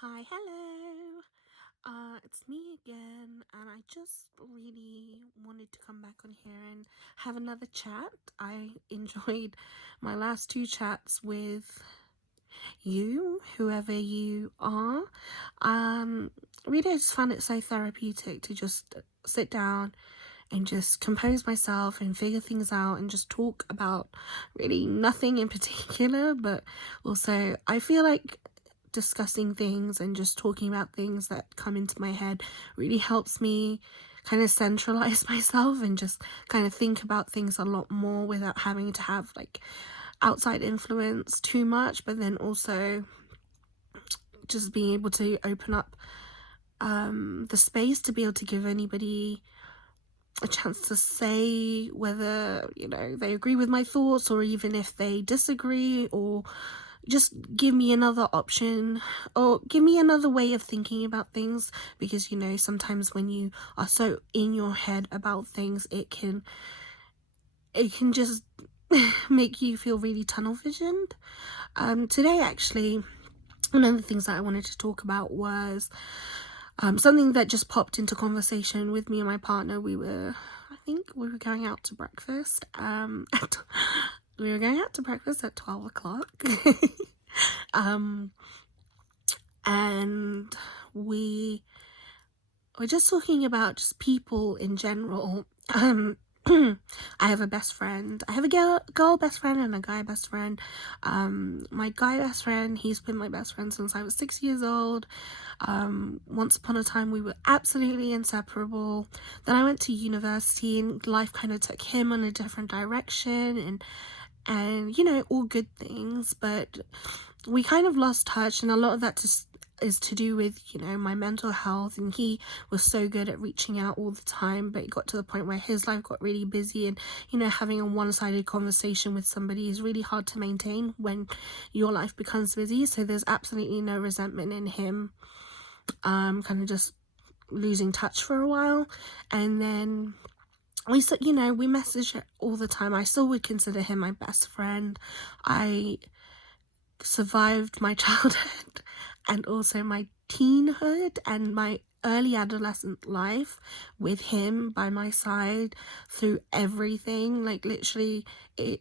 Hi, hello. It's me again, and I just really wanted to come back on here and have another chat. I enjoyed my last two chats with you, whoever you are. Um, really, I just found it so therapeutic to just sit down and just compose myself and figure things out and just talk about really nothing in particular, but also I feel like discussing things and just talking about things that come into my head really helps me kind of centralize myself and just kind of think about things a lot more without having to have like outside influence too much, but then also just being able to open up the space to be able to give anybody a chance to say whether, they agree with my thoughts or even if they disagree, or just give me another option or give me another way of thinking about things, because sometimes when you are so in your head about things, it can just make you feel really tunnel visioned. Today, actually, one of the things that I wanted to talk about was something that just popped into conversation with me and my partner. I think we were going out to breakfast. We were going out to breakfast at 12 o'clock. um, and we were just talking about just people in general. I have a best friend. I have a girl best friend and a guy best friend. My guy best friend, he's been my best friend since I was 6 years old. Once upon a time, we were absolutely inseparable. Then I went to university, and life kind of took him on a different direction, and all good things. But we kind of lost touch, and a lot of that is to do with my mental health, and he was so good at reaching out all the time, but it got to the point where his life got really busy, and having a one-sided conversation with somebody is really hard to maintain when your life becomes busy. So there's absolutely no resentment in him kind of just losing touch for a while. And then we message all the time. I still would consider him my best friend. I survived my childhood and also my teenhood and my early adolescent life with him by my side through everything. Like, literally,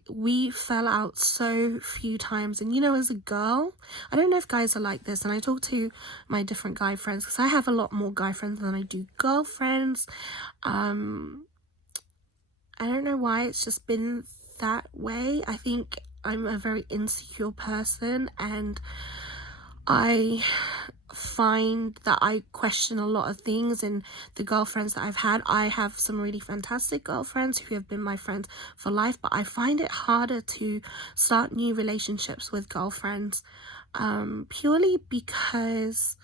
we fell out so few times. And as a girl, I don't know if guys are like this, and I talk to my different guy friends because I have a lot more guy friends than I do girlfriends. I don't know why it's just been that way. I think I'm a very insecure person, and I find that I question a lot of things. And the girlfriends that I've had, I have some really fantastic girlfriends who have been my friends for life, but I find it harder to start new relationships with girlfriends, purely because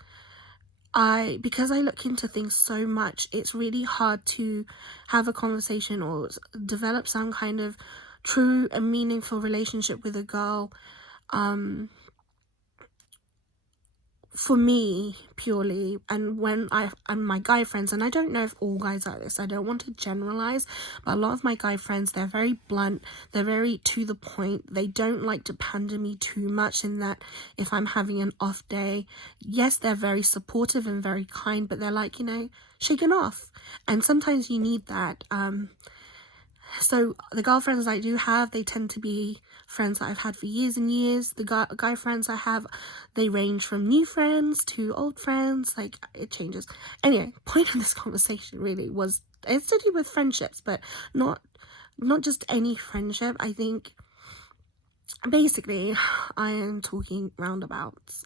I look into things so much. It's really hard to have a conversation or develop some kind of true and meaningful relationship with a girl, for me, purely. And when and my guy friends, and I don't know if all guys are like this, I don't want to generalize, but a lot of my guy friends, they're very blunt, they're very to the point. They don't like to pander me too much, in that if I'm having an off day, yes, they're very supportive and very kind, but they're like, shaking off. And sometimes you need that. So the girlfriends I do have, they tend to be friends that I've had for years and years. The guy friends I have, they range from new friends to old friends. Like, it changes. Anyway, point of this conversation really was, it's to do with friendships, but not just any friendship. I think basically I am talking roundabouts.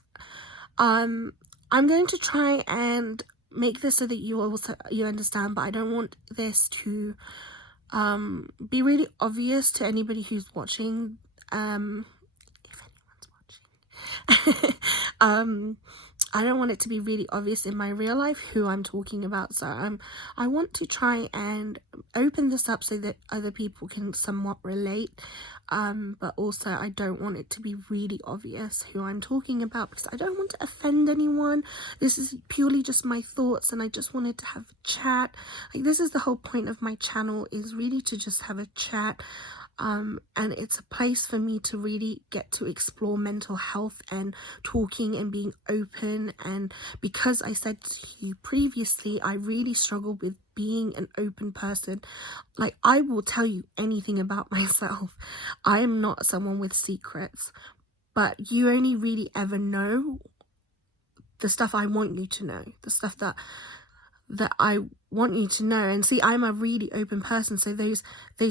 I'm going to try and make this so that you understand, but I don't want this to be really obvious to anybody who's watching, if anyone's watching. I don't want it to be really obvious in my real life who I'm talking about, so I want to try and open this up so that other people can somewhat relate, but also I don't want it to be really obvious who I'm talking about, because I don't want to offend anyone. This is purely just my thoughts, and I just wanted to have a chat. Like, this is the whole point of my channel, is really to just have a chat. And it's a place for me to really get to explore mental health and talking and being open. And because I said to you previously, I really struggle with being an open person. Like, I will tell you anything about myself. I am not someone with secrets, but you only really ever know the stuff I want you to know, the stuff that I want you to know. And see, I'm a really open person, so those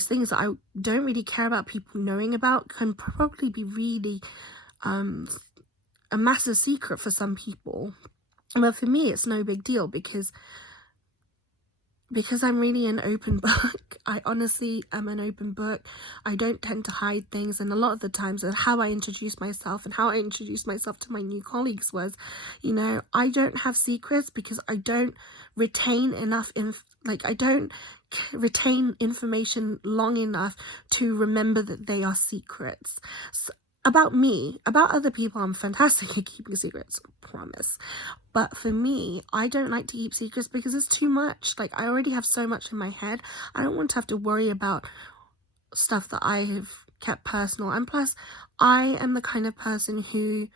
things that I don't really care about people knowing about can probably be really a massive secret for some people. But for me, it's no big deal because I'm really an open book. I honestly am an open book. I don't tend to hide things, and a lot of the times how I introduce myself and how I introduced myself to my new colleagues was, I don't have secrets because I don't retain enough I don't retain information long enough to remember that they are secrets. So, about me, about other people, I'm fantastic at keeping secrets, promise. But for me, I don't like to keep secrets because it's too much. Like, I already have so much in my head. I don't want to have to worry about stuff that I have kept personal. And plus, I am the kind of person who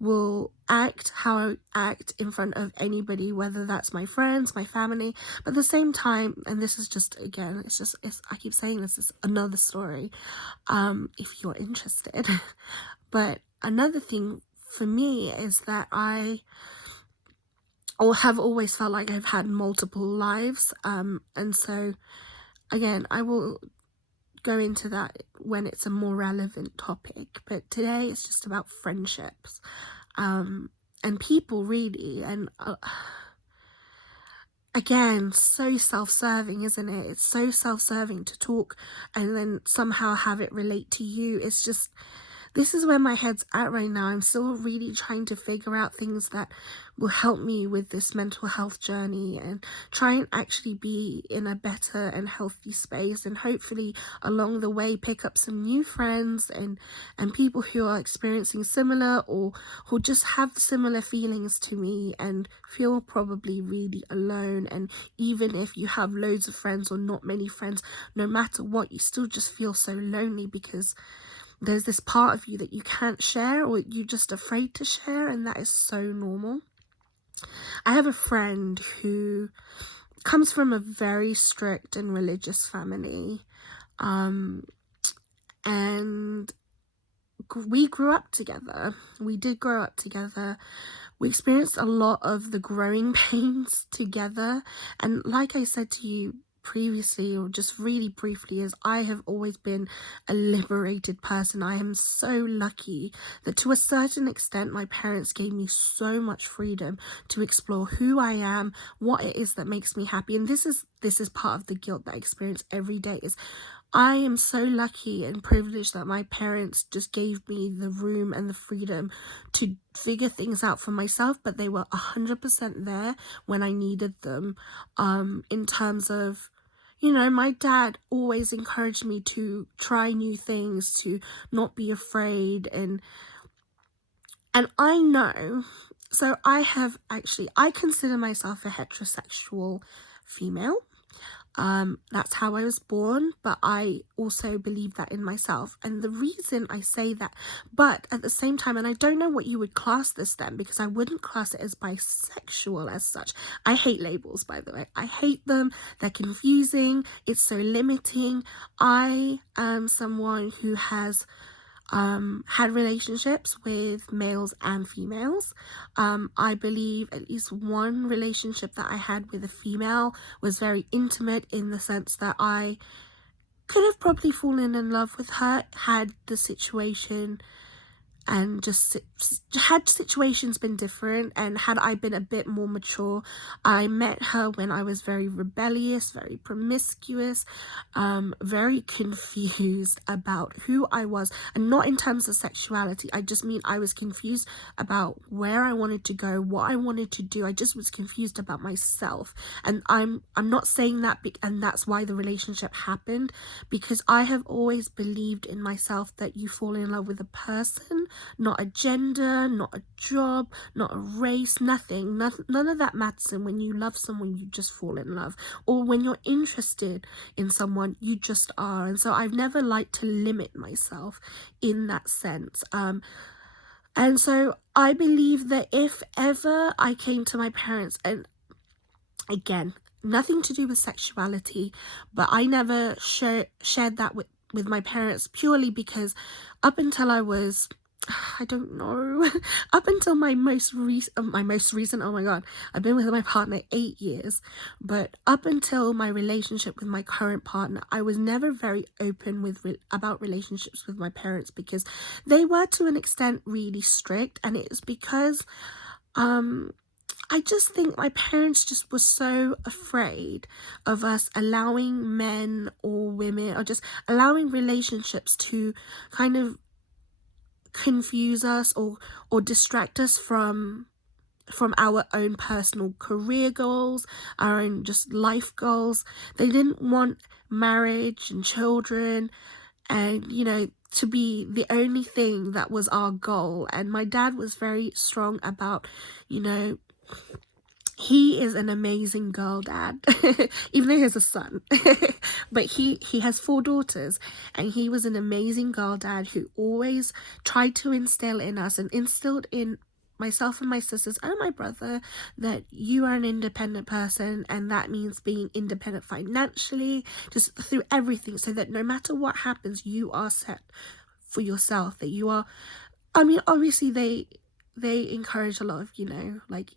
will act how I act in front of anybody, whether that's my friends, my family. But at the same time, and this is just, again, I keep saying this is another story, if you're interested. But another thing for me is that I have always felt like I've had multiple lives. And so, again, I will go into that when it's a more relevant topic. But today it's just about friendships and people, really. And again, so self-serving, isn't it? It's so self-serving to talk and then somehow have it relate to you. It's just, this is where my head's at right now. I'm still really trying to figure out things that will help me with this mental health journey and try and actually be in a better and healthy space, and hopefully along the way pick up some new friends and people who are experiencing similar or who just have similar feelings to me and feel probably really alone. And even if you have loads of friends or not many friends, no matter what, you still just feel so lonely because there's this part of you that you can't share or you're just afraid to share, and that is so normal. I have a friend who comes from a very strict and religious family, and we grew up together. We did grow up together. We experienced a lot of the growing pains together, and like I said to you previously, or just really briefly, is I have always been a liberated person. I am so lucky that to a certain extent my parents gave me so much freedom to explore who I am, what it is that makes me happy. And this is part of the guilt that I experience every day, is I am so lucky and privileged that my parents just gave me the room and the freedom to figure things out for myself, but they were 100% there when I needed them, in terms of, my dad always encouraged me to try new things, to not be afraid, and I know, so I consider myself a heterosexual female. That's how I was born, but I also believe that in myself. And the reason I say that, but at the same time, and I don't know what you would class this then, because I wouldn't class it as bisexual as such. I hate labels, by the way. I hate them. They're confusing. It's so limiting. I am someone who has had relationships with males and females. I believe at least one relationship that I had with a female was very intimate, in the sense that I could have probably fallen in love with her had the situation and had situations been different, and had I been a bit more mature. I met her when I was very rebellious, very promiscuous, very confused about who I was, and not in terms of sexuality. I just mean I was confused about where I wanted to go, what I wanted to do. I just was confused about myself, and I'm not saying that and that's why the relationship happened, because I have always believed in myself that you fall in love with a person not a gender, not a job, not a race, nothing. None of that matters. And when you love someone, you just fall in love. Or when you're interested in someone, you just are. And so I've never liked to limit myself in that sense. And so I believe that if ever I came to my parents, and again, nothing to do with sexuality, but I never shared that with my parents, purely because up until I was, I don't know, up until my most recent, oh my god, I've been with my partner 8 years, but up until my relationship with my current partner, I was never very open about relationships with my parents, because they were to an extent really strict. And it's because I just think my parents just were so afraid of us allowing men or women, or just allowing relationships to kind of confuse us or distract us from our own personal career goals, our own just life goals. They didn't want marriage and children and, you know, to be the only thing that was our goal. And my dad was very strong about, you know, he is an amazing girl dad, even though he has a son. But he has 4 daughters, and he was an amazing girl dad who always tried to instill in us, and instilled in myself and my sisters and my brother, that you are an independent person, and that means being independent financially, just through everything, so that no matter what happens, you are set for yourself, that you are, I mean, obviously they encourage a lot of, you know, like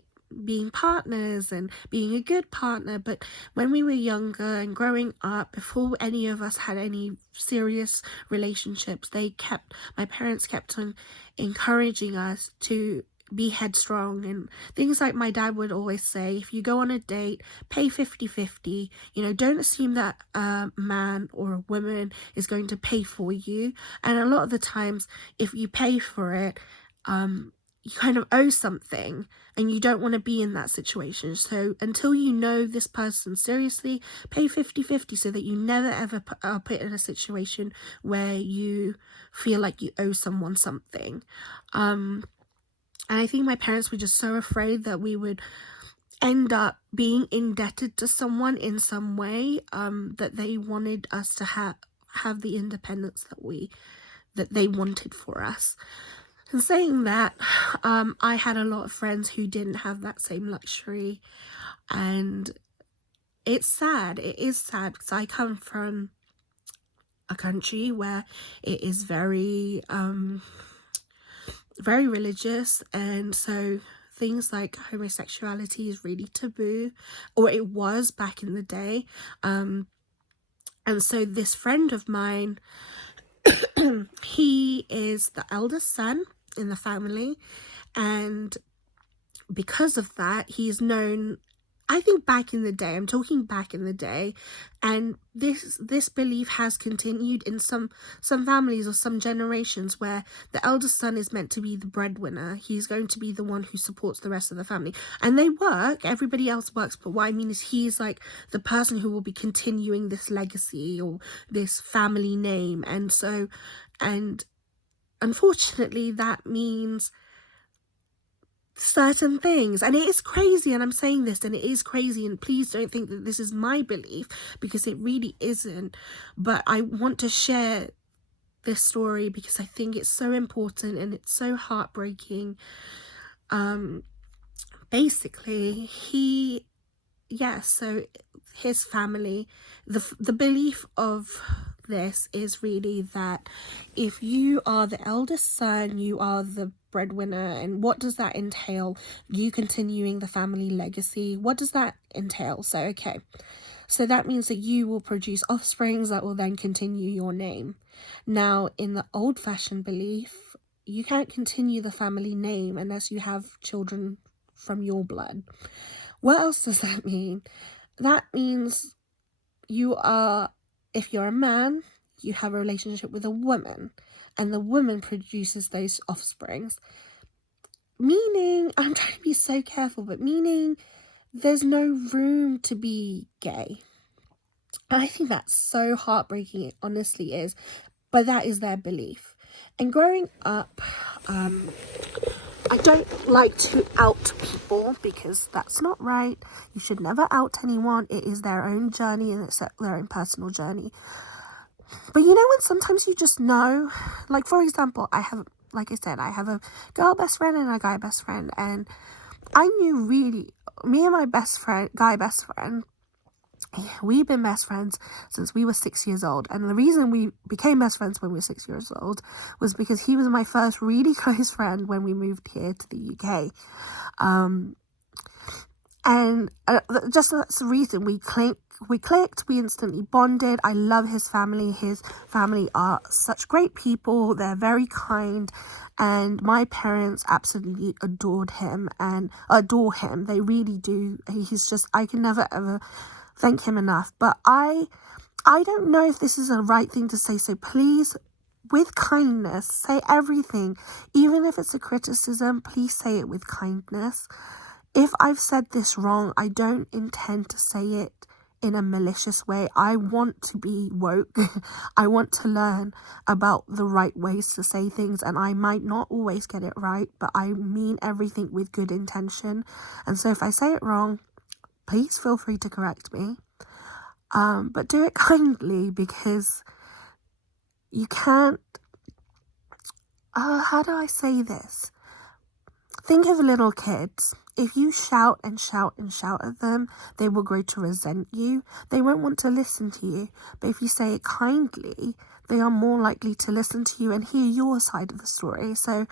being partners and being a good partner. But when we were younger and growing up, before any of us had any serious relationships, my parents kept on encouraging us to be headstrong, and things like my dad would always say, if you go on a date, pay 50-50, you know, don't assume that a man or a woman is going to pay for you. And a lot of the times, if you pay for it, you kind of owe something, and you don't want to be in that situation. So until you know this person seriously, pay 50-50, so that you never ever put in a situation where you feel like you owe someone something. And I think my parents were just so afraid that we would end up being indebted to someone in some way, that they wanted us to have the independence that they wanted for us. And saying that, I had a lot of friends who didn't have that same luxury, and it's sad. It is sad, because I come from a country where it is very very religious, and so things like homosexuality is really taboo, or it was back in the day. And so this friend of mine, he is the eldest son in the family, and because of that, he's known, I think back in the day, I'm talking back in the day, and this belief has continued in some families or some generations, where the eldest son is meant to be the breadwinner. He's going to be the one who supports the rest of the family, and they work, everybody else works, but what I mean is he's like the person who will be continuing this legacy or this family name. And so, and unfortunately, that means certain things, and it is crazy, and I'm saying this, and it is crazy, and please don't think that this is my belief, because it really isn't. But I want to share this story because I think it's so important, and it's so heartbreaking. Basically, so his family, the belief of this is really that if you are the eldest son, you are the breadwinner. And what does that entail? You continuing the family legacy. What does that entail? So, okay, so that means that you will produce offsprings that will then continue your name. Now, in the old-fashioned belief, you can't continue the family name unless you have children from your blood. What else does that mean? That means if you're a man, you have a relationship with a woman, and the woman produces those offsprings. Meaning, I'm trying to be so careful, but meaning there's no room to be gay. I think that's so heartbreaking, it honestly is, but that is their belief. And growing up, I don't like to out people because that's not right. You should never out anyone. It is their own journey and it's their own personal journey. But you know when sometimes you just know, like for example, I have a girl best friend and a guy best friend, and I knew really, me and my guy best friend, we've been best friends since we were 6 years old. And the reason we became best friends when we were 6 years old was because he was my first really close friend when we moved here to the UK. And just that's the reason we clicked, we instantly bonded. I love his family. His family are such great people. They're very kind. And my parents absolutely adore him. They really do. He's just, I can never ever thank him enough. But I don't know if this is a right thing to say. So please, with kindness, say everything. Even if it's a criticism, please say it with kindness. If I've said this wrong, I don't intend to say it in a malicious way. I want to be woke. I want to learn about the right ways to say things, and I might not always get it right, but I mean everything with good intention. And so if I say it wrong, please feel free to correct me. But do it kindly, because you can't, how do I say this? Think of little kids. If you shout and shout and shout at them, they will grow to resent you. They won't want to listen to you. But if you say it kindly, they are more likely to listen to you and hear your side of the story. So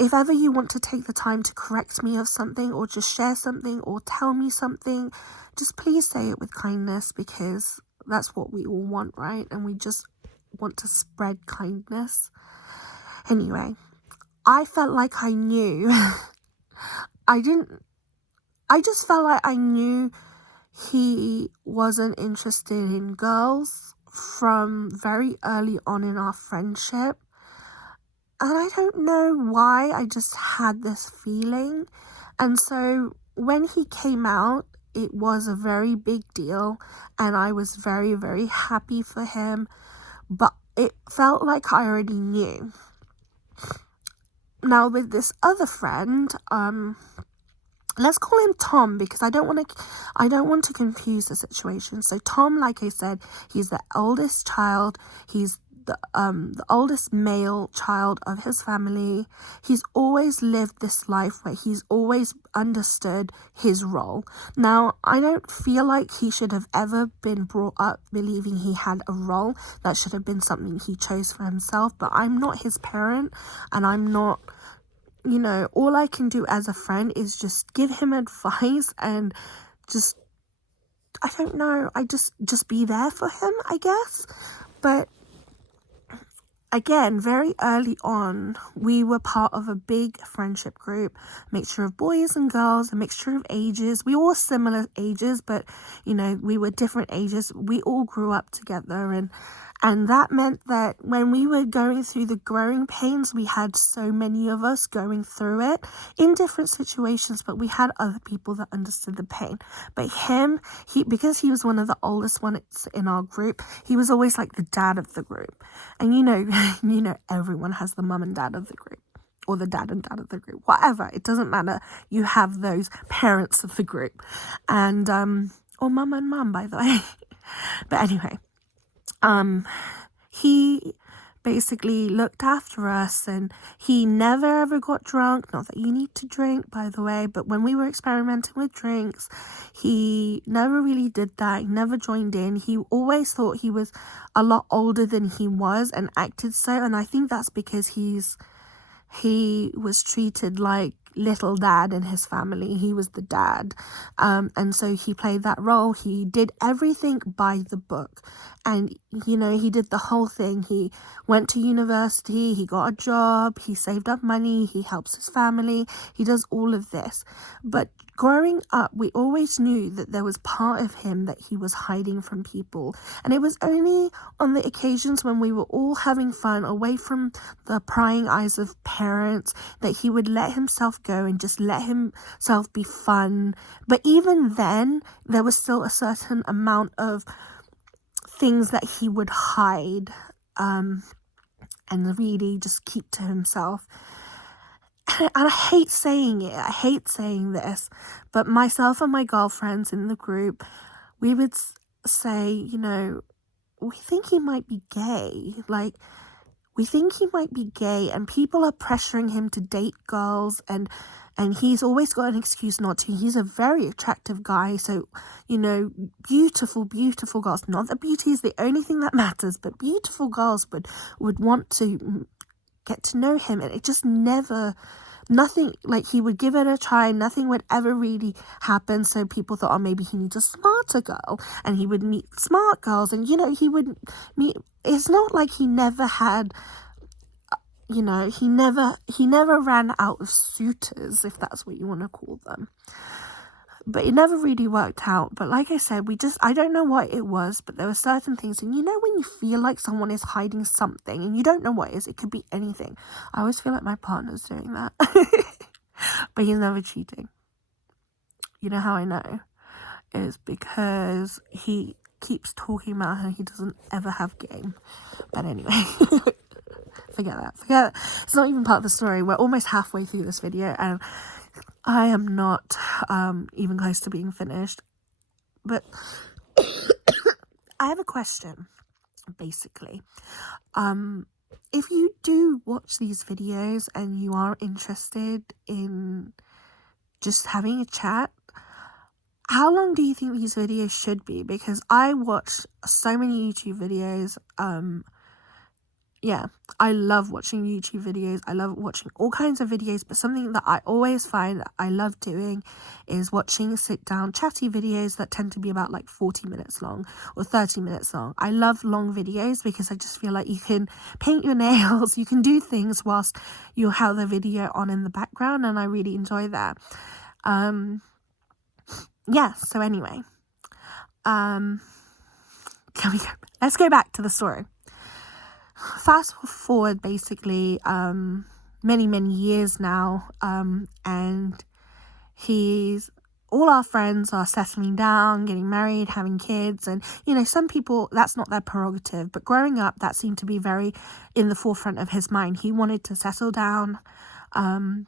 if ever you want to take the time to correct me of something, or just share something, or tell me something, just please say it with kindness, because that's what we all want, right? And we just want to spread kindness. Anyway, I felt like I knew. I just felt like I knew he wasn't interested in girls from very early on in our friendship. And I don't know why, I just had this feeling. And so when he came out, it was a very big deal, and I was very, very happy for him. But it felt like I already knew. Now with this other friend, let's call him Tom, because I don't want to confuse the situation. So Tom, like I said, he's the oldest child. He's the oldest male child of his family. He's always lived this life where he's always understood his role. Now, I don't feel like he should have ever been brought up believing he had a role. That should have been something he chose for himself. But I'm not his parent, and I'm not, all I can do as a friend is just give him advice and just, I don't know, I just be there for him, I guess. But again, very early on, we were part of a big friendship group, mixture of boys and girls, a mixture of ages. We all similar ages, but, we were different ages. We all grew up together, and that meant that when we were going through the growing pains, we had so many of us going through it in different situations, but we had other people that understood the pain. But because he was one of the oldest ones in our group, he was always like the dad of the group. And everyone has the mum and dad of the group, or the dad and dad of the group, whatever. It doesn't matter. You have those parents of the group, and or mum and mum, by the way. But anyway, he basically looked after us, and he never ever got drunk. Not that you need to drink, by the way, but when we were experimenting with drinks, he never really did that. He never joined in. He always thought he was a lot older than he was and acted so, and I think that's because he was treated like little dad in his family. He was the dad, and so he played that role. He did everything by the book, and he did the whole thing. He went to university, he got a job, he saved up money, he helps his family, he does all of this. But growing up, we always knew that there was part of him that he was hiding from people, and it was only on the occasions when we were all having fun away from the prying eyes of parents that he would let himself go and just let himself be fun. But even then, there was still a certain amount of things that he would hide. and really just keep to himself. And I hate saying it, I hate saying this, but myself and my girlfriends in the group, we would say, you know, we think he might be gay. Like, we think he might be gay, and people are pressuring him to date girls, and he's always got an excuse not to. He's a very attractive guy, so, you know, beautiful girls. Not that beauty is the only thing that matters, but beautiful girls would want to get to know him, and it just nothing, like, he would give it a try, nothing would ever really happen. So people thought, oh, maybe he needs a smarter girl, and he would meet smart girls, and, you know, he would meet. It's not like he never had, you know, he never ran out of suitors, if that's what you want to call them. But it never really worked out. But like I said, I don't know what it was, but there were certain things. And you know when you feel like someone is hiding something and you don't know what it is, it could be anything. I always feel like my partner's doing that. But he's never cheating. You know how I know? It's because he keeps talking about how he doesn't ever have game. But anyway, forget that. It's not even part of the story. We're almost halfway through this video, and I am not even close to being finished. But I have a question, basically. If you do watch these videos and you are interested in just having a chat, how long do you think these videos should be? Because I watch so many YouTube videos. Yeah, I love watching YouTube videos. I love watching all kinds of videos, but something that I always find that I love doing is watching sit-down chatty videos that tend to be about like 40 minutes long or 30 minutes long. I love long videos because I just feel like you can paint your nails, you can do things whilst you have the video on in the background, and I really enjoy that. Yeah, so anyway, let's go back to the story. Fast forward basically many years now, and all our friends are settling down, getting married, having kids, and, you know, some people, that's not their prerogative, but growing up, that seemed to be very in the forefront of his mind. He wanted to settle down, and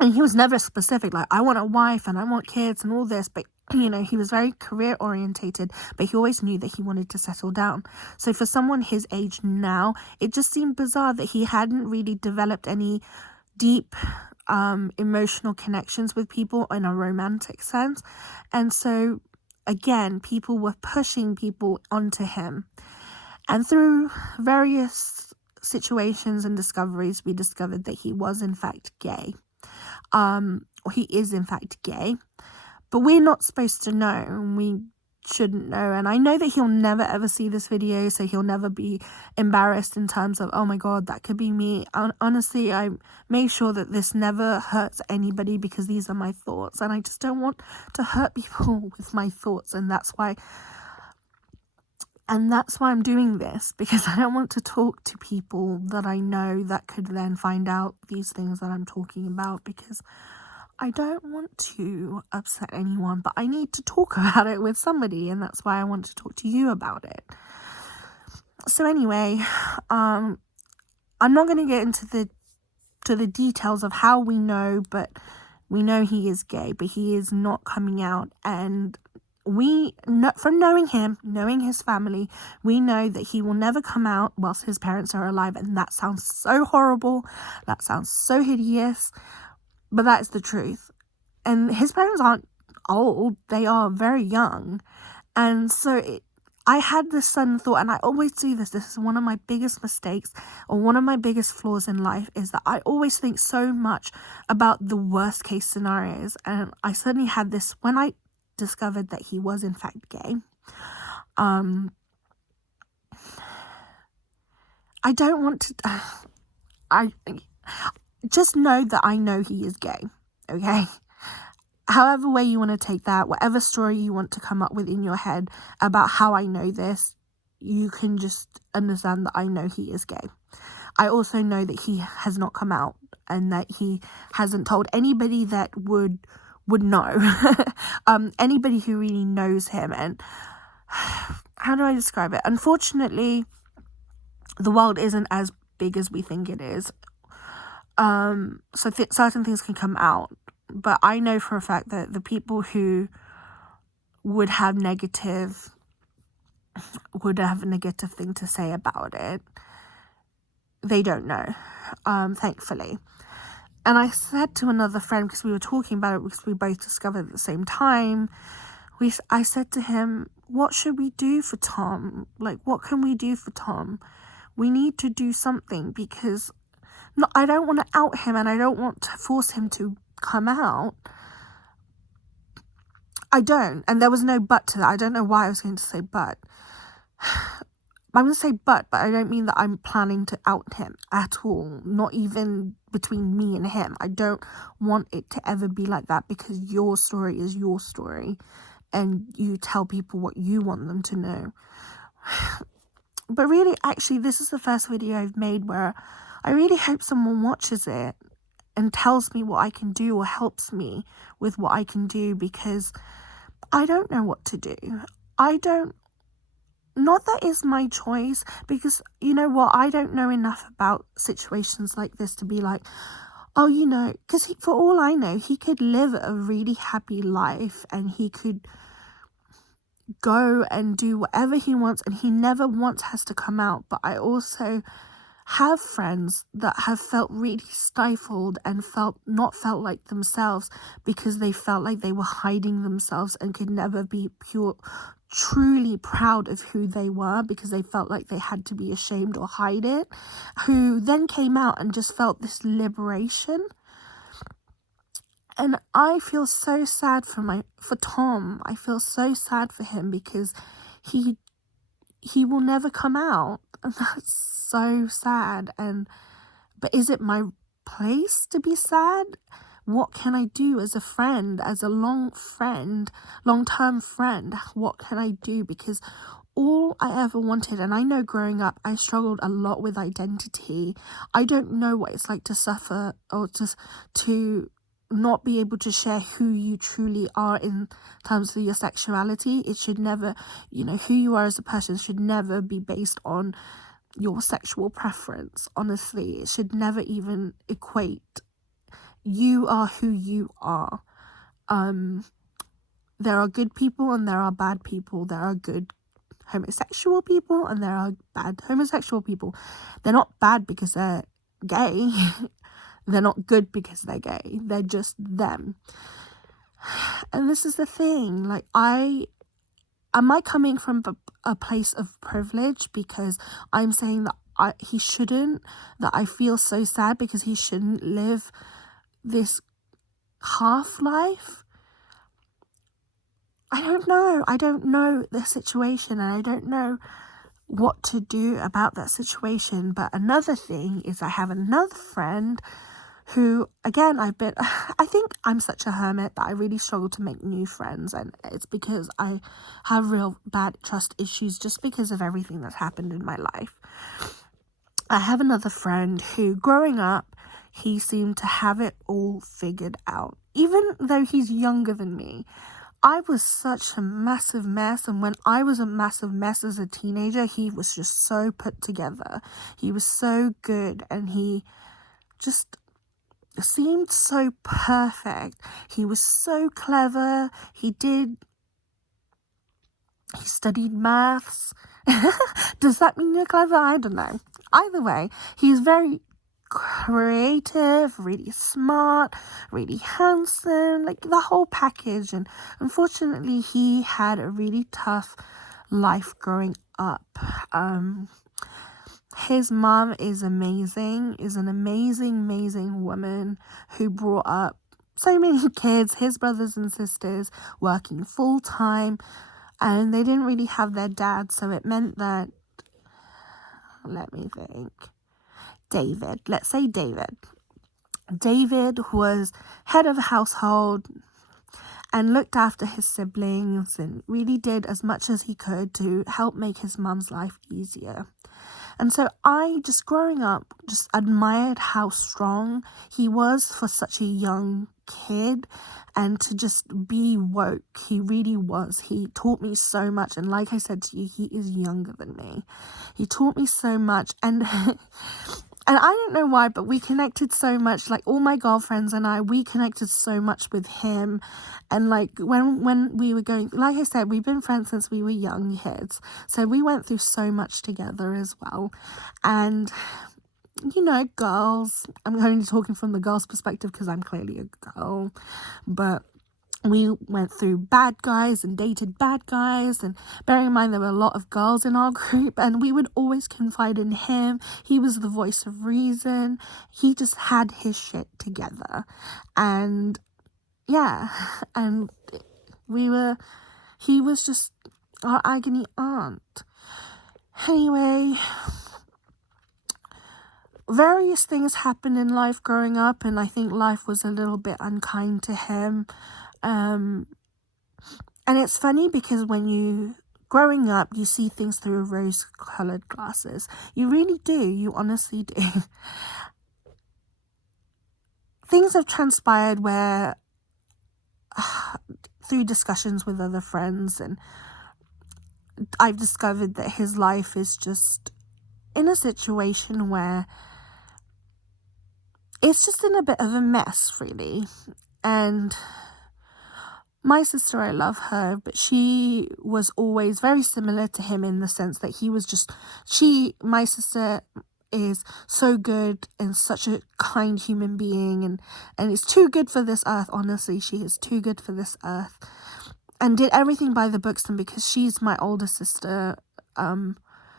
he was never specific, like, I want a wife and I want kids and all this, but, you know, he was very career orientated, but he always knew that he wanted to settle down. So for someone his age now, it just seemed bizarre that he hadn't really developed any deep emotional connections with people in a romantic sense. And so again, people were pushing people onto him, and through various situations and discoveries, we discovered that he was in fact gay. Or he is in fact gay, but we're not supposed to know, and we shouldn't know. And I know that he'll never ever see this video, so he'll never be embarrassed in terms of, oh my god, that could be me. Honestly, I make sure that this never hurts anybody, because these are my thoughts, and I just don't want to hurt people with my thoughts, and that's why I'm doing this, because I don't want to talk to people that I know that could then find out these things that I'm talking about, because I don't want to upset anyone, but I need to talk about it with somebody, and that's why I want to talk to you about it. So anyway, I'm not going to get into the details of how we know, but we know he is gay, but he is not coming out, and we know, from knowing him, knowing his family, we know that he will never come out whilst his parents are alive, and that sounds so horrible, that sounds so hideous, but that is the truth. And his parents aren't old, they are very young. And so I had this sudden thought, and I always do this is one of my biggest mistakes, or one of my biggest flaws in life, is that I always think so much about the worst case scenarios. And I suddenly had this when I discovered that he was in fact gay. I don't want to I just know that I know he is gay, okay? However way you want to take that, whatever story you want to come up with in your head about how I know this, you can just understand that I know he is gay. I also know that he has not come out, and that he hasn't told anybody that would know. Anybody who really knows him. And how do I describe it? Unfortunately, the world isn't as big as we think it is. So certain things can come out, but I know for a fact that the people who would have a negative thing to say about it, they don't know, thankfully. And I said to another friend, because we were talking about it, because we both discovered at the same time, I said to him, what should we do for Tom? Like, what can we do for Tom? We need to do something, because I don't want to out him and I don't want to force him to come out. I don't. And there was no but to that. I don't know why I was going to say but. I'm going to say but I don't mean that I'm planning to out him at all. Not even between me and him. I don't want it to ever be like that, because your story is your story and you tell people what you want them to know. But really, actually, this is the first video I've made where I really hope someone watches it and tells me what I can do or helps me with what I can do, because I don't know what to do. Not that it's my choice, because you know what, I don't know enough about situations like this to be like, oh, you know, because for all I know, he could live a really happy life and he could go and do whatever he wants and he never once has to come out. But I also have friends that have felt really stifled and not felt like themselves, because they felt like they were hiding themselves and could never be truly proud of who they were, because they felt like they had to be ashamed or hide it, who then came out and just felt this liberation. And I feel so sad for Tom. I feel so sad for him, because he will never come out, and that's so sad. But is it my place to be sad? What can I do as a friend, as a long-term friend? What can I do? Because all I ever wanted, and I know growing up, I struggled a lot with identity. I don't know what it's like to suffer or just to not be able to share who you truly are in terms of your sexuality. It should never, who you are as a person should never be based on your sexual preference. Honestly, it should never even equate. You are who you are. There are good people and there are bad people. There are good homosexual people and there are bad homosexual people. They're not bad because they're gay. They're not good because they're gay. They're just them. And this is the thing. Like, am I coming from a place of privilege because I'm saying that he shouldn't, that I feel so sad because he shouldn't live this half-life? I don't know. I don't know the situation, and I don't know what to do about that situation. But another thing is, I have another friend who, again, I think I'm such a hermit that I really struggle to make new friends, and it's because I have real bad trust issues just because of everything that's happened in my life. I have another friend who, growing up, he seemed to have it all figured out, even though he's younger than me. I was such a massive mess, and when I was a massive mess as a teenager, he was just so put together. He was so good, and he just seemed so perfect. He was so clever. He studied maths. Does that mean you're clever? I don't know. Either way, he's very creative, really smart, really handsome, like the whole package. And unfortunately, he had a really tough life growing up. His mom is amazing, is an amazing woman who brought up so many kids, his brothers and sisters, working full time, and they didn't really have their dad, so it meant that, let me think, let's say David was head of a household and looked after his siblings and really did as much as he could to help make his mum's life easier. And so I, just growing up, just admired how strong he was for such a young kid, and to just be woke. He really was. He taught me so much, and like I said to you, he is younger than me. He taught me so much, and And I don't know why, but we connected so much. Like, all my girlfriends and I, we connected so much with him. And like when we were going, like I said, we've been friends since we were young kids, so we went through so much together as well. And you know, girls, I'm only talking from the girl's perspective because I'm clearly a girl, but we went through bad guys and dated bad guys, and bearing in mind there were a lot of girls in our group, and we would always confide in him. He was the voice of reason. He just had his shit together. And yeah, and he was just our agony aunt. Anyway, various things happened in life growing up, and I think life was a little bit unkind to him. And it's funny because when you growing up, you see things through rose-colored glasses. You really do. You honestly do. Things have transpired where through discussions with other friends, and I've discovered that his life is just in a situation where it's just in a bit of a mess, really. And my sister, I love her, but she was always very similar to him in the sense that he was just, my sister is so good and such a kind human being, and is too good for this earth. Honestly, she is too good for this earth, and did everything by the books. And because she's my older sister,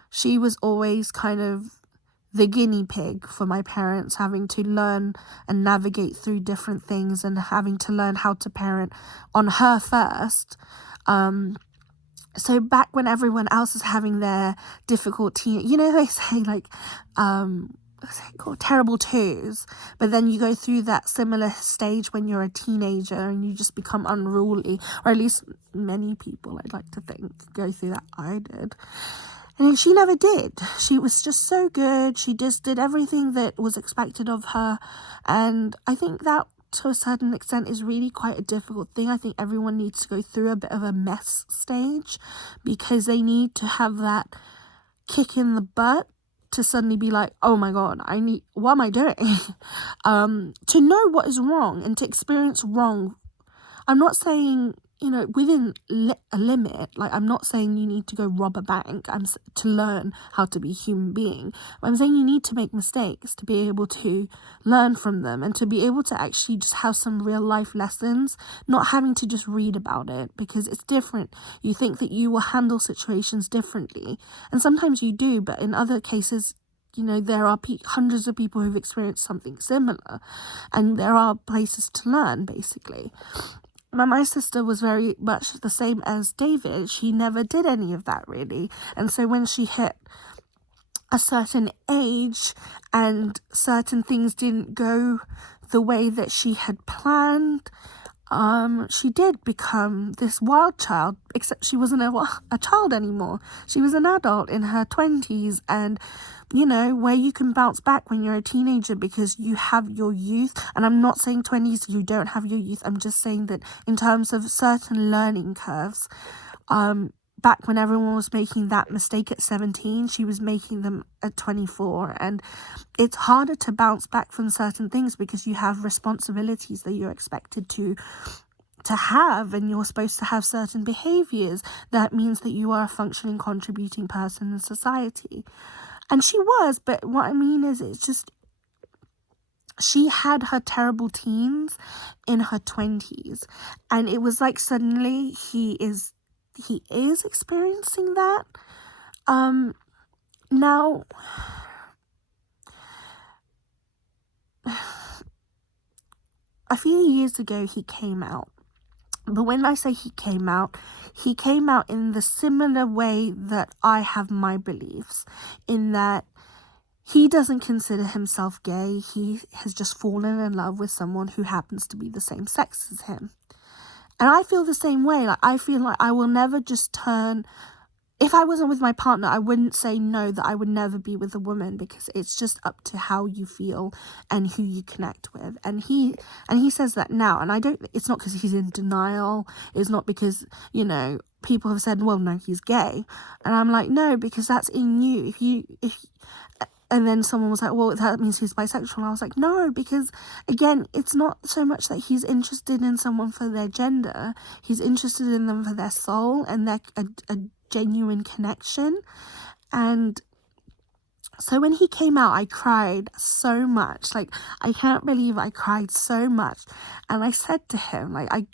she was always kind of the guinea pig for my parents, having to learn and navigate through different things and having to learn how to parent on her first. So back when everyone else is having their difficulty, you know, they say like, what's it called? Terrible twos. But then you go through that similar stage when you're a teenager and you just become unruly, or at least many people, I'd like to think, go through that. I did. And she never did. She was just so good. She just did everything that was expected of her. And I think that, to a certain extent, is really quite a difficult thing. I think everyone needs to go through a bit of a mess stage, because they need to have that kick in the butt to suddenly be like, oh my God, what am I doing? To know what is wrong and to experience wrong. I'm not saying, you know, within a limit. Like, I'm not saying you need to go rob a bank to learn how to be a human being. I'm saying you need to make mistakes to be able to learn from them, and to be able to actually just have some real life lessons, not having to just read about it, because it's different. You think that you will handle situations differently, and sometimes you do, but in other cases, you know, there are hundreds of people who've experienced something similar, and there are places to learn, basically. My sister was very much the same as David. She never did any of that, really. And so when she hit a certain age and certain things didn't go the way that she had planned, she did become this wild child, except she wasn't a child anymore. She was an adult in her 20s, and, you know, where you can bounce back when you're a teenager because you have your youth. And I'm not saying 20s you don't have your youth. I'm just saying that in terms of certain learning curves, back when everyone was making that mistake at 17, she was making them at 24. And it's harder to bounce back from certain things because you have responsibilities that you're expected to have, and you're supposed to have certain behaviors. That means that you are a functioning, contributing person in society. And she was, but what I mean is, it's just, she had her terrible teens in her 20s. And it was like suddenly he is experiencing that. Now, a few years ago he came out. But when I say he came out in the similar way that I have my beliefs, in that he doesn't consider himself gay. He has just fallen in love with someone who happens to be the same sex as him. And I feel the same way. Like, I feel like I will never just turn... If I wasn't with my partner, I wouldn't say no, that I would never be with a woman, because it's just up to how you feel and who you connect with. And he says that now, and it's not because he's in denial. It's not because, you know, people have said, well, no, he's gay. And I'm like, no, because that's in you. And then someone was like, well, that means he's bisexual. I was like, no, because again, it's not so much that he's interested in someone for their gender. He's interested in them for their soul and their a genuine connection. And so when he came out, I cried so much. Like, I can't believe I cried so much. And I said to him, like, I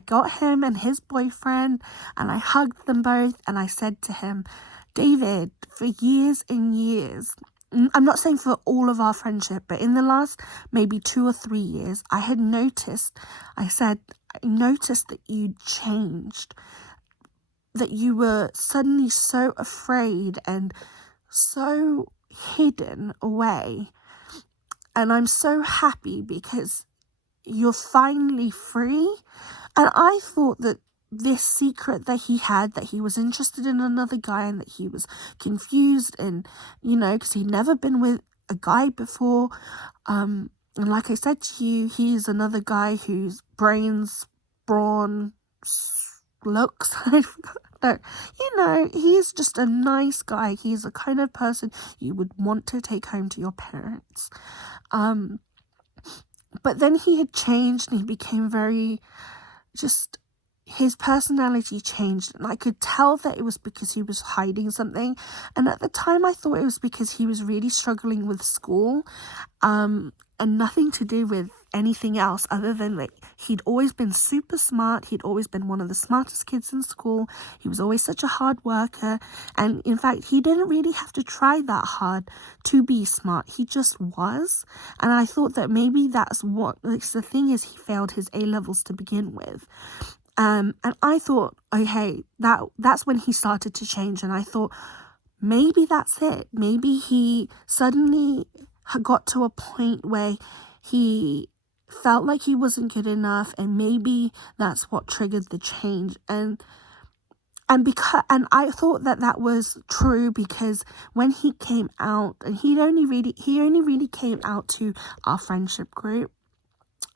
got him and his boyfriend and I hugged them both. And I said to him, David, for years and years, I'm not saying for all of our friendship, but in the last maybe 2 or 3 years, I noticed that you'd changed, that you were suddenly so afraid and so hidden away. And I'm so happy because you're finally free. And I thought that this secret that he had, that he was interested in another guy and that he was confused and, because he'd never been with a guy before. And like I said to you, he's another guy whose brains, brawn, looks, I forgot. No, he's just a nice guy. He's the kind of person you would want to take home to your parents. But then he had changed and he became very just... his personality changed, and I could tell that it was because he was hiding something. And at the time I thought it was because he was really struggling with school, and nothing to do with anything else other than that he'd always been super smart. He'd always been one of the smartest kids in school. He was always such a hard worker, and in fact he didn't really have to try that hard to be smart. He just was. And I thought that maybe that's what, like, the thing is, he failed his A-levels to begin with. And I thought, okay, that's when he started to change. And I thought, maybe that's it. Maybe he suddenly got to a point where he felt like he wasn't good enough, and maybe that's what triggered the change. And I thought that was true, because when he came out, and he only really came out to our friendship group.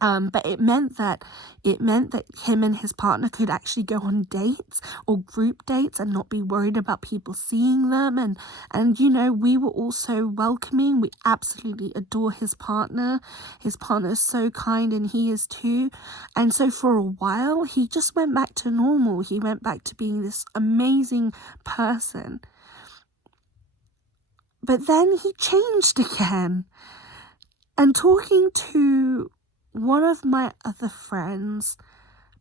But it meant that him and his partner could actually go on dates or group dates and not be worried about people seeing them. And we were also welcoming. We absolutely adore his partner. His partner is so kind, and he is too. And so for a while, he just went back to normal. He went back to being this amazing person. But then he changed again. And talking to one of my other friends,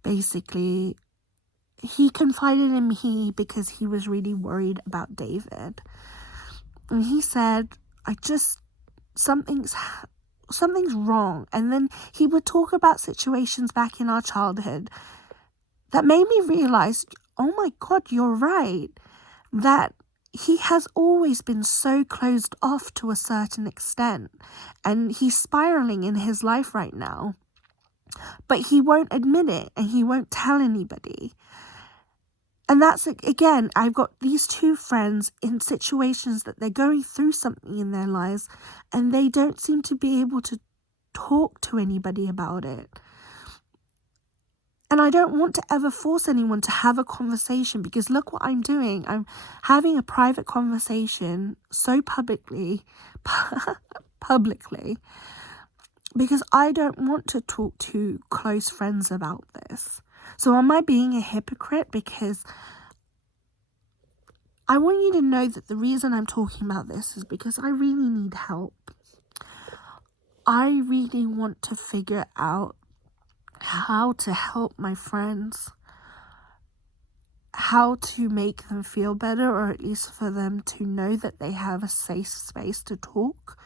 basically, he confided in me because he was really worried about David. And he said, something's wrong. And then he would talk about situations back in our childhood that made me realize, oh my God, you're right. That he has always been so closed off to a certain extent, and he's spiraling in his life right now, but he won't admit it, and he won't tell anybody. And that's, again, I've got these two friends in situations that they're going through something in their lives, and they don't seem to be able to talk to anybody about it. And I don't want to ever force anyone to have a conversation, because look what I'm doing. I'm having a private conversation so publicly, because I don't want to talk to close friends about this. So am I being a hypocrite? Because I want you to know that the reason I'm talking about this is because I really need help. I really want to figure out how to help my friends, how to make them feel better, or at least for them to know that they have a safe space to talk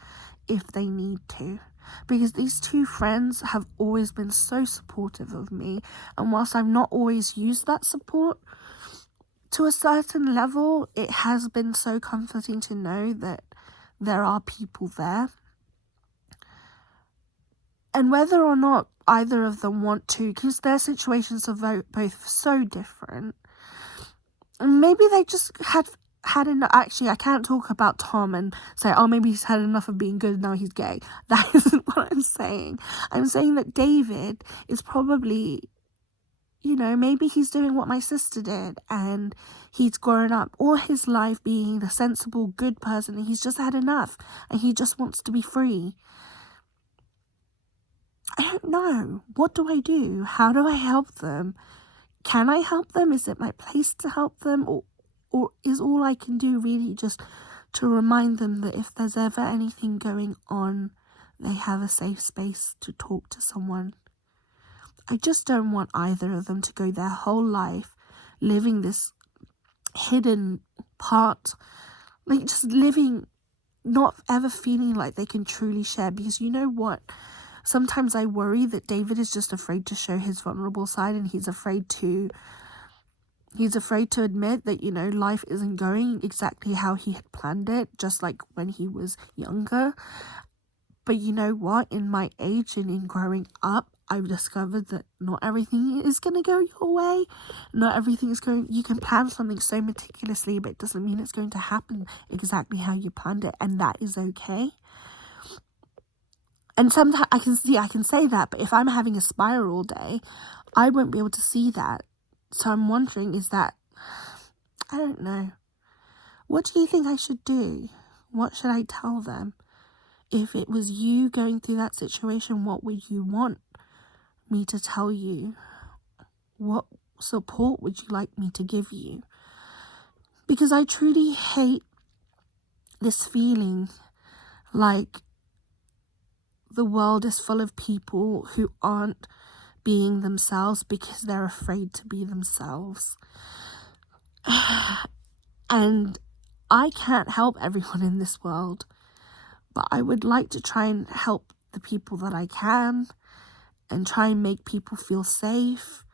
if they need to. Because these two friends have always been so supportive of me, and whilst I've not always used that support, to a certain level, it has been so comforting to know that there are people there. And whether or not either of them want to, because their situations are both so different, and maybe they just had enough. Actually, I can't talk about Tom and say, oh, maybe he's had enough of being good, now he's gay. That isn't what I'm saying. I'm saying that David is probably, you know, maybe he's doing what my sister did, and he's grown up all his life being the sensible, good person, and he's just had enough, and he just wants to be free. I don't know. What do I do? How do I help them? Can I help them? Is it my place to help them? Or is all I can do really just to remind them that if there's ever anything going on, they have a safe space to talk to someone? I just don't want either of them to go their whole life living this hidden part, like just living, not ever feeling like they can truly share. Because you know what? Sometimes I worry that David is just afraid to show his vulnerable side, and he's afraid to admit that, you know, life isn't going exactly how he had planned it, just like when he was younger. But you know what? In my age and in growing up, I've discovered that not everything is going to go your way. Not everything is going... You can plan something so meticulously, but it doesn't mean it's going to happen exactly how you planned it, and that is okay. And sometimes I can say that, but if I'm having a spiral day, I won't be able to see that. So I'm wondering, is that... I don't know. What do you think I should do? What should I tell them? If it was you going through that situation, what would you want me to tell you? What support would you like me to give you? Because I truly hate this feeling like the world is full of people who aren't being themselves because they're afraid to be themselves. And I can't help everyone in this world, but I would like to try and help the people that I can and try and make people feel safe.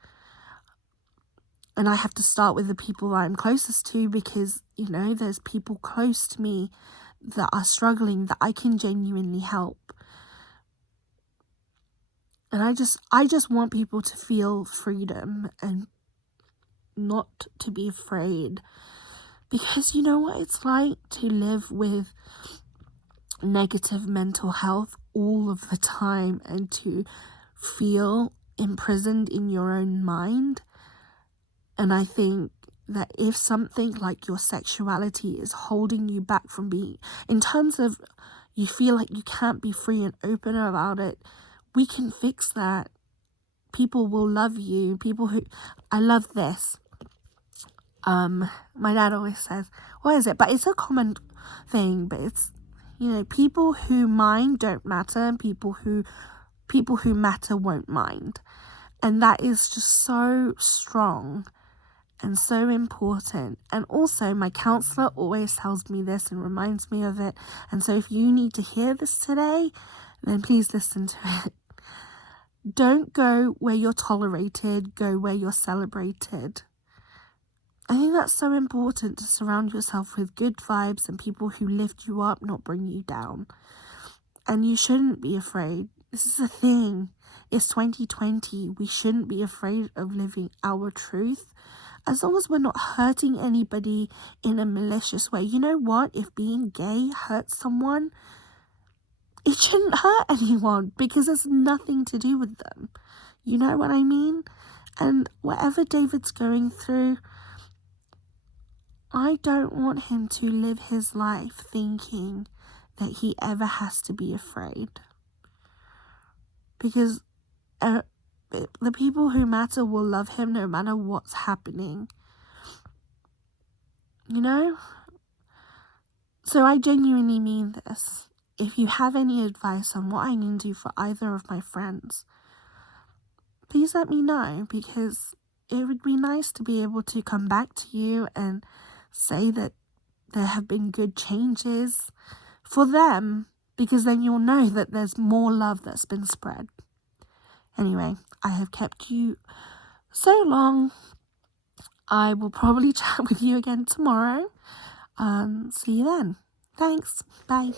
And I have to start with the people that I'm closest to, because, you know, there's people close to me that are struggling that I can genuinely help. And I just want people to feel freedom and not to be afraid. Because you know what it's like to live with negative mental health all of the time and to feel imprisoned in your own mind. And I think that if something like your sexuality is holding you back from being, in terms of you feel like you can't be free and open about it, we can fix that. People will love you. I love this. My dad always says, what is it? But it's a common thing, but it's, you know, people who mind don't matter, and people who matter won't mind. And that is just so strong and so important. And also, my counselor always tells me this and reminds me of it. And so if you need to hear this today, then please listen to it. Don't go where you're tolerated, go where you're celebrated. I think that's so important, to surround yourself with good vibes and people who lift you up, not bring you down. And you shouldn't be afraid. This is a thing. It's 2020. We shouldn't be afraid of living our truth, as long as we're not hurting anybody in a malicious way. You know what? If being gay hurts someone, it shouldn't hurt anyone, because it's nothing to do with them. You know what I mean? And whatever David's going through, I don't want him to live his life thinking that he ever has to be afraid. Because the people who matter will love him no matter what's happening. You know? So I genuinely mean this. If you have any advice on what I can do for either of my friends, please let me know, because it would be nice to be able to come back to you and say that there have been good changes for them, because then you'll know that there's more love that's been spread. Anyway, I have kept you so long. I will probably chat with you again tomorrow. See you then. Thanks. Bye.